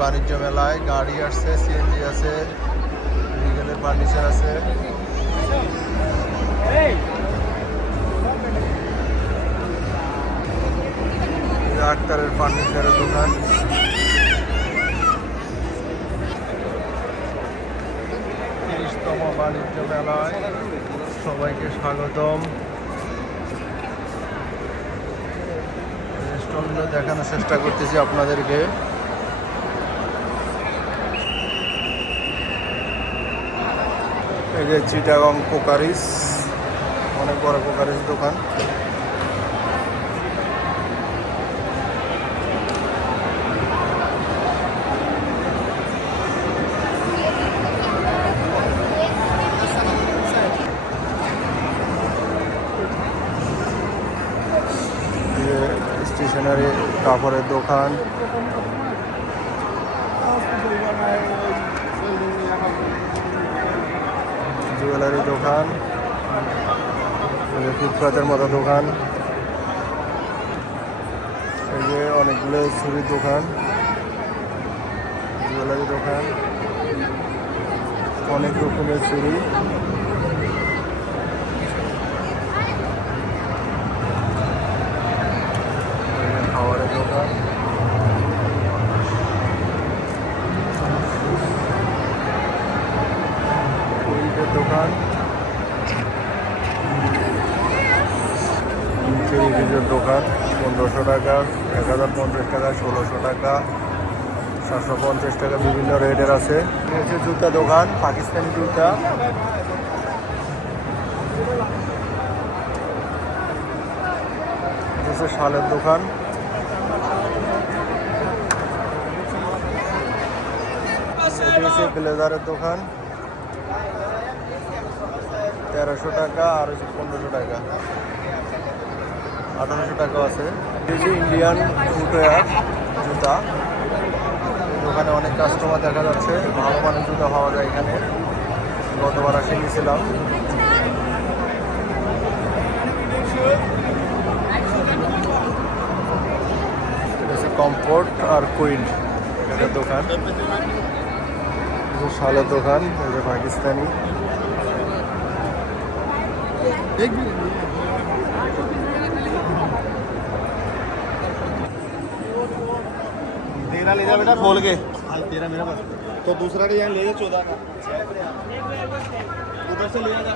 বাণিজ্য মেলায় গাড়ি আসছে সিএনজি আছে রিগেলের ফার্নিচার আছে। আক্তারের ফার্নিচারের দোকান। তিরিশতম বাণিজ্য মেলায় সবাইকে স্বাগতম। স্টলগুলো দেখানোর চেষ্টা করতেছি আপনাদেরকে। এই যে চিটাগং কোকারিস অনেক বড় কোকারিস দোকান। স্টেশনারি কাপড়ের দোকান। জুয়েলারি দোকান এই যে মতো দোকান। এই যে অনেকগুলো ছুরির দোকান জুয়েলারি দোকান। অনেক রকমের ছুরি। খাবারের দোকান। কুড়িটের দোকান, পনেরোশো টাকা, এক হাজার পঞ্চাশ টাকা, ষোলোশো টাকা, সাতশো পঞ্চাশ টাকা, বিভিন্ন রেটের আছে। হচ্ছে জুতা দোকান, পাকিস্তানি জুতা। হচ্ছে শালের দোকান। হচ্ছে ব্লেজারের দোকান। তেরোশো টাকা আর হচ্ছে পনেরোশো টাকা। আঠারোশো টাকা আছে। যে ইন্ডিয়ান ফুটওয়্যার জুতা। দোকানে অনেক কাস্টমার দেখা যাচ্ছে। ভালো মানের জুতা পাওয়া যায় এখানে। গতবার আসে গেছিলাম কমফোর্ট আর কুইন এটা দোকান। শালের দোকান এই যে পাকিস্তানি तेरह ले जा बेटा खोल के हाल तेरह मेरा पास तो दूसरा डिजाइन ले जा चौदह का उधर से ले जा